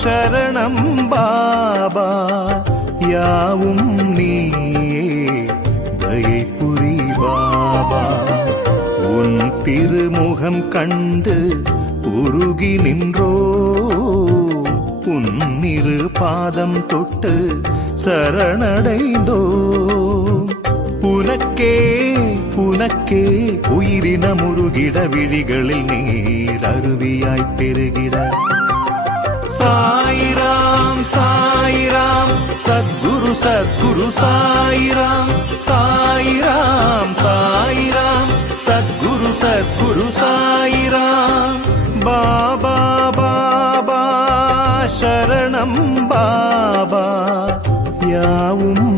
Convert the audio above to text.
சரணம் பாபா யாவும் நீயே தயை புரி பாபா உன் திருமுகம் கண்டு உருகி நின்றோ உன்னிரு பாதம் தொட்டு சரணடைந்தோ உனக்கே உனக்கே உயிரின முருகிட விழிகளில் நீர் அருவியாய் பெருகிட சாயிராம் சாயிராம் சத்குரு சத்குரு சாயிராம் சாயிராம் சாயிராம் சத்குரு சத்குரு சாயிராம் பாபா பாபா சரணம் பாபா யாவும்